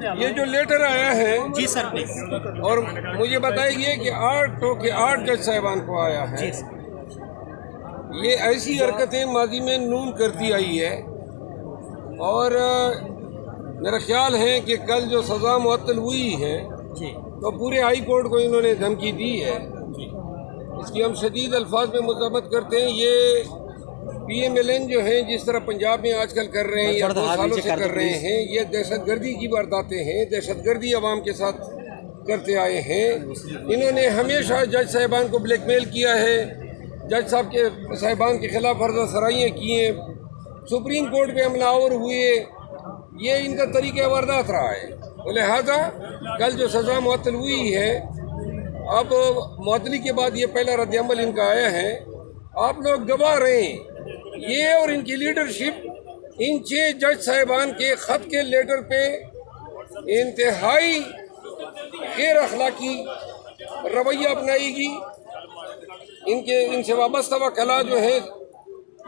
یہ جو لیٹر آیا ہے جی سر پلیز. اور مجھے بتائیے کہ 8 جج صاحبان کو آیا ہے. یہ ایسی حرکتیں ماضی میں نون کرتی آئی ہے اور میرا خیال ہے کہ کل جو سزا معطل ہوئی ہے تو پورے ہائی کورٹ کو انہوں نے دھمکی دی ہے. اس کی ہم شدید الفاظ میں مذمت کرتے ہیں. یہ پی ایم ایل این جو ہیں جس طرح پنجاب میں آج کل کر رہے ہیں یا 2 سالوں سے کر رہے ہیں، یہ دہشت گردی کی وارداتیں ہیں، دہشت گردی عوام کے ساتھ کرتے آئے ہیں. انہوں نے ہمیشہ جج صاحبان کو بلیک میل کیا ہے، جج صاحبان کے خلاف عرضہ سرائیاں کی ہیں، سپریم کورٹ پہ حملہ آور ہوئے. یہ ان کا طریقہ واردات رہا ہے. لہذا کل جو سزا معطل ہوئی ہے، اب معطلی کے بعد یہ پہلا رد عمل ان کا آیا ہے. آپ لوگ گواہ رہے ہیں، یہ اور ان کی لیڈرشپ ان 6 جج صاحبان کے خط کے لیٹر پہ انتہائی غیر اخلاقی رویہ اپنائے گی. ان سے وابستہ وکلاء جو ہیں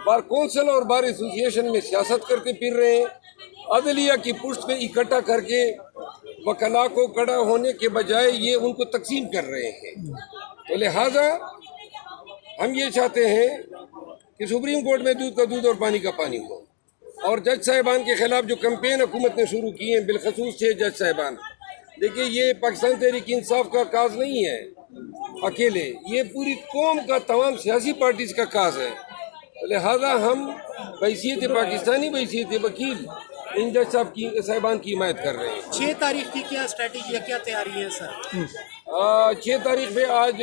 بار کونسل اور بار ایسوسیشن میں سیاست کرتے پھر رہے ہیں. عدلیہ کی پشت پہ اکٹھا کر کے وکلاء کو کڑا ہونے کے بجائے یہ ان کو تقسیم کر رہے ہیں. تو لہٰذا ہم یہ چاہتے ہیں کہ سپریم کورٹ میں دودھ کا دودھ اور پانی کا پانی ہو. اور جج صاحبان کے خلاف جو کمپین حکومت نے شروع کی ہیں، بالخصوص 6 جج صاحبان، دیکھیے یہ پاکستان تحریک انصاف کا کاز نہیں ہے اکیلے، یہ پوری قوم کا، تمام سیاسی پارٹیز کا کاز ہے. لہذا ہم بحیثیت پاکستانی، بحیثیت وکیل ان جج صاحبان کی حمایت کر رہے ہیں. 6 تاریخ کی کیا اسٹریٹجی ہے، کیا تیاری ہے سر؟ 6 تاریخ پہ آج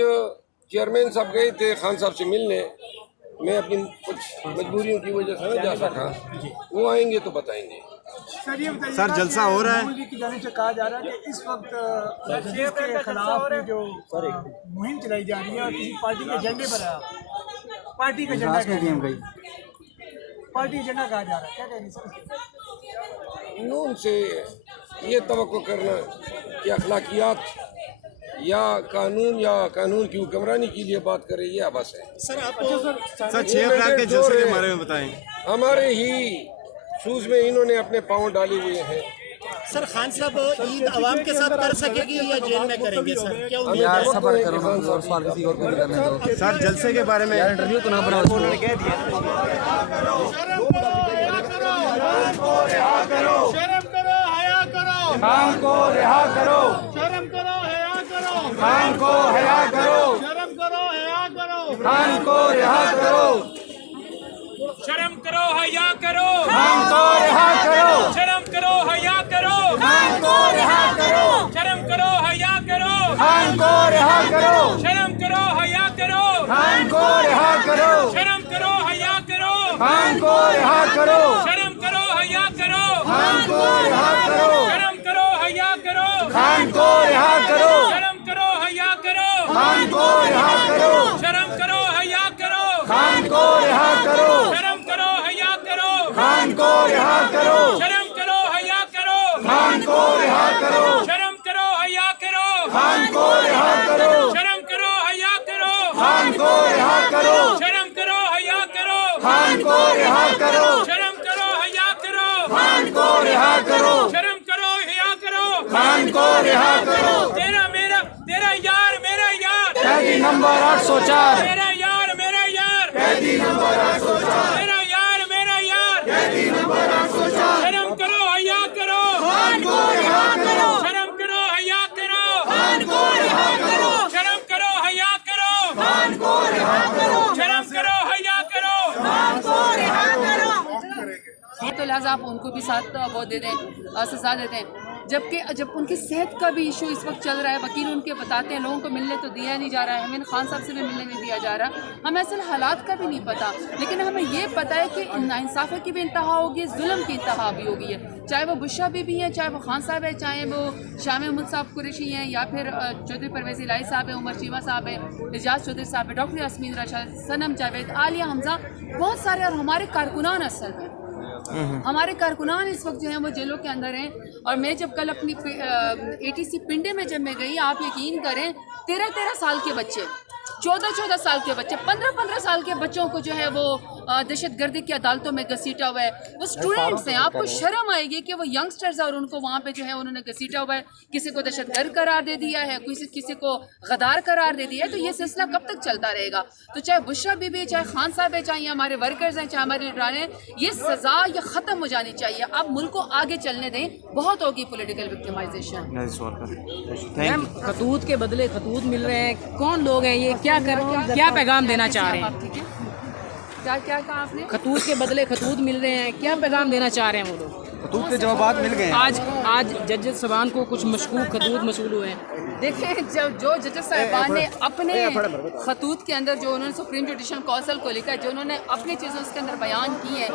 چیئرمین صاحب گئے تھے خان صاحب سے ملنے. میں اپنی کچھ مجبوریوں کی وجہ سے نہ جا سکا. وہ آئیں گے تو بتائیں گے. سر جلسہ ہو رہا ہے کی جانب سے کہا جا رہا ہے کہ اس وقت جس کے خلاف جو مہم چلائی جا رہی ہے اور کسی پارٹی کے جھنڈے پر ہے، پارٹی کا جھنڈا کہا جا رہا ہے، کیا کہیں گے سر؟ نون سے یہ توقع کرنا کہ اخلاقیات یا قانون کی حکمرانی کے لیے بات کرے، یہ عبث ہے. سر آپ سر 6 اپریل کے جلسے کے بارے میں بتائیں. ہمارے ہی شوز میں انہوں نے اپنے پاؤں ڈالے ہوئے ہیں. سر خان صاحب عید عوام کے ساتھ کر سکے گی یا جیل میں کریں گے سر؟ کیا امید یار ہے؟ صبر کرو. سر جلسے کے بارے میں انٹرویو تو نہ بنا. خان کو رہا کرو، شرم کرو حیا کرو، خان کو حیا کرو، شرم کرو حیا کرو، خان کو رہا کرو، شرم کرو حیا کرو، خان کو رہا کرو، شرم کرو حیا کرو، خان کو رہا کرو، شرم کرو حیا کرو، خان کو رہا کرو، شرم کرو حیا کرو، خان کو رہا کرو، شرم کرو حیا کرو، خان کو رہا کرو، شرم کرو حیا کرو، خان کو رہا کرو، شرم کرو حیا کرو، خان کو رہا کرو، شرم کرو حیا کرو، خان کو رہا کرو، شرم کرو حیا کرو، خان کو رہا کرو، شرم کرو حیا کرو، خان کو رہا کرو، شرم کرو حیا کرو، خان کو رہا کرو، شرم کرو حیا کرو، خان کو رہا کرو، شرم کرو حیا کرو، خان کو رہا کرو، شرم کرو حیا کرو، خان کو رہا کرو، شرم کرو حیا کرو، خان کو رہا کرو، شرم کرو حیا کرو، خان کو رہا کرو. تیرا یار میرا یار، قیدی نمبر 804، میرا یار میرا یار، قیدی نمبر 804، میرا یار میرا یار، قیدی نمبر 804. شرم کرو حیا کرو، خان کو رہا کرو، شرم کرو حیا کرو، خان کو رہا کرو، شرم کرو حیا کرو، خان کو رہا کرو، شرم کرو حیا کرو، خان کو رہا کرو. تو لہٰذا آپ ان کو بھی ساتھ وہ دے دیں، سزا دے دیں. جبکہ جب ان کی صحت کا بھی ایشو اس وقت چل رہا ہے، وکیل ان کے بتاتے ہیں لوگوں کو ملنے تو دیا نہیں جا رہا ہے، ہمیں خان صاحب سے بھی ملنے نہیں دیا جا رہا. ہمیں اصل حالات کا بھی نہیں پتہ، لیکن ہمیں یہ پتہ ہے کہ ناانصافی کی بھی انتہا ہوگی، ظلم کی انتہا بھی ہوگی ہے. چاہے وہ بشرا بی بی ہیں، چاہے وہ خان صاحب ہیں، چاہے وہ شام محمود صاحب قریشی ہیں، یا پھر چودھری پرویز الہی صاحب ہیں، عمر شیوا صاحب ہیں، اعجاز چودھری صاحب ہیں، ڈاکٹر یاسمین رشا، صنم جاوید، عالیہ حمزہ، بہت سارے اور ہمارے کارکنان اصل ہیں. ہمارے کارکنان اس وقت جو ہیں وہ جیلوں کے اندر ہیں. اور میں جب کل اپنی ATC پنڈے میں جب میں گئی, آپ یقین کریں 13 سال کے بچے, 14 سال کے بچے, 15 سال کے بچوں کو جو ہے وہ دہشت گردی کی عدالتوں میں گھسیٹا ہوا ہے. وہ اسٹوڈنٹس ہیں, آپ کو شرم آئے گی کہ وہ ینگسٹرز اور ان کو وہاں پہ جو ہے انہوں نے گھسیٹا ہوا ہے. کسی کو دہشت گرد قرار دے دیا ہے, کسی کو غدار قرار دے دیا ہے. تو یہ سلسلہ کب تک چلتا رہے گا؟ تو چاہے بشرا بی بی, چاہے خان صاحب ہے, چاہے ہمارے ورکرز ہیں, چاہے ہمارے لیڈران ہیں, یہ سزا یہ ختم ہو جانی چاہیے. اب ملک کو آگے چلنے دیں, بہت ہوگی پولیٹیکل وکٹمائزیشن. میم خطوط کے بدلے خطوط مل رہے ہیں, کون لوگ ہیں یہ, کیا پیغام دینا چاہ رہے ہیں؟ کیا کہا آپ نے؟ خطوط کے بدلے خطوط مل رہے ہیں, کیا پیغام دینا چاہ رہے ہیں وہ لوگ؟ خطوط کے جوابات مل گئے ہیں. آج جج صاحبان کو کچھ مشکوک خطوط موصول ہوئے ہیں. دیکھیں جو ججز صاحبان نے اپنے خطوط کے اندر جو انہوں نے سپریم جوڈیشل کونسل کو لکھا ہے, جو انہوں نے اپنی چیزیں اس کے اندر بیان کی ہیں,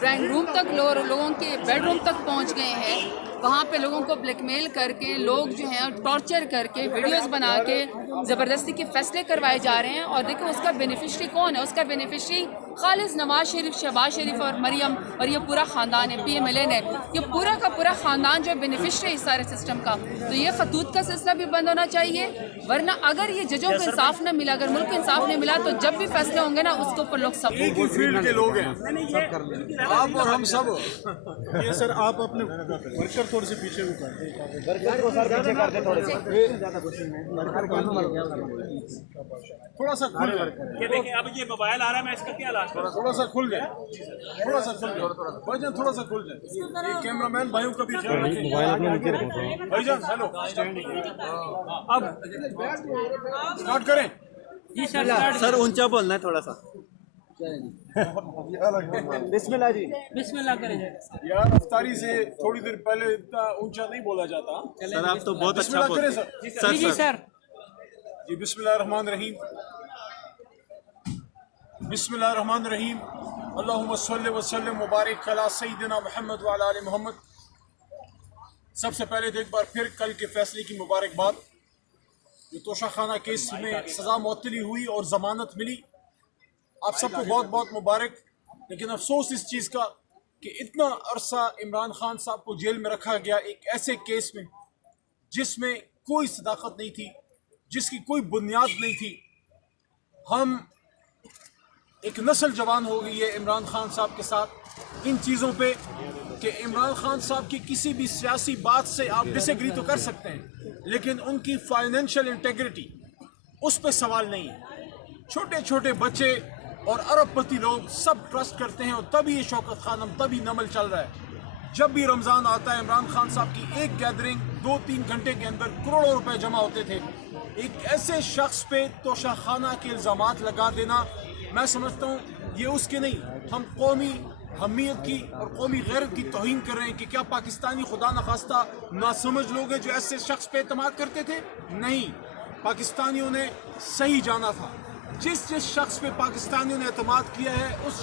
ڈرائنگ روم تک لوگوں کے بیڈ روم تک پہنچ گئے ہیں, وہاں پہ لوگوں کو بلیک میل کر کے, لوگ جو ہیں ٹارچر کر کے, ویڈیوز بنا کے زبردستی کے فیصلے کروائے جا رہے ہیں. اور دیکھیں اس کا بینیفیشری کون ہے؟ اس کا بینیفیشری خالص نواز شریف, شہباز شریف اور مریم اور یہ پورا خاندان ہے, PMLN ہے, یہ پورا کا پورا خاندان جو بینیفیشری ہے اس سارے سسٹم کا. تو یہ خطوط کا سلسلہ بھی بند ہونا چاہیے, ورنہ اگر یہ ججوں کو انصاف نہ ملا, اگر ملک کو انصاف نہیں ملا, تو جب بھی فیصلے ہوں گے نا اس کے اوپر لوگ سب فیلڈ کے لوگ ہیں, آپ اور ہم سب. یہ سر آپ اپنے ورکر تھوڑے سے پیچھے ہوتا ہے, تھوڑا سا کھل جائے. دیکھیں اب یہ موبائل آ رہا ہے, میں اس کا کیا علاج کروں؟ تھوڑا سا کھل جائے, تھوڑا سا کھل جائے بھائی جان, تھوڑا سا کھل جائے. یہ کیمرہ مین بھائیوں کا بھی خیال رکھیں بھائی جان. ہیلو, اب اسٹارٹ کریں. جی سر, سر اونچا بولنا ہے تھوڑا سا. بسم اللہ جی. بسم اللہ کریں. یار افطاری سے تھوڑی دیر پہلے اتنا اونچا نہیں بولا جاتا. سر آپ تو بہت بسم اچھا اللہ کریں بولتے ہیں. سر. جی سر. جی بسم اللہ الرحمن الرحیم. بسم اللہ الرحمن الرحیم. اللہم صلی وسلم مبارک علی سیدنا محمد وعلی آل محمد. سب سے پہلے تو ایک بار پھر کل کے فیصلے کی مبارکباد. جو توشہ خانہ کیس میں سزا معطلی ہوئی اور ضمانت ملی, آپ سب کو بہت بہت مبارک. لیکن افسوس اس چیز کا کہ اتنا عرصہ عمران خان صاحب کو جیل میں رکھا گیا ایک ایسے کیس میں جس میں کوئی صداقت نہیں تھی, جس کی کوئی بنیاد نہیں تھی. ہم ایک نسل جوان ہو گئی ہے عمران خان صاحب کے ساتھ ان چیزوں پہ کہ عمران خان صاحب کی کسی بھی سیاسی بات سے آپ ڈس ایگری تو کر سکتے ہیں, لیکن ان کی فائنینشیل انٹیگریٹی اس پہ سوال نہیں ہے. چھوٹے چھوٹے بچے اور ارب پتی لوگ سب ٹرسٹ کرتے ہیں, اور تبھی یہ شوکت خانم, تبھی نمل چل رہا ہے. جب بھی رمضان آتا ہے عمران خان صاحب کی ایک گیدرنگ 2-3 گھنٹے کے اندر کروڑوں روپے جمع ہوتے تھے. ایک ایسے شخص پہ توشہ خانہ کے الزامات لگا دینا, میں سمجھتا ہوں یہ اس کے نہیں, ہم قومی حمیت کی اور قومی غیرت کی توہین کر رہے ہیں. کہ کیا پاکستانی خدا نخواستہ ناسمجھ لوگ ہیں جو ایسے شخص پہ اعتماد کرتے تھے؟ نہیں, پاکستانیوں نے صحیح جانا تھا. جس شخص پہ پاکستانیوں نے اعتماد کیا ہے اس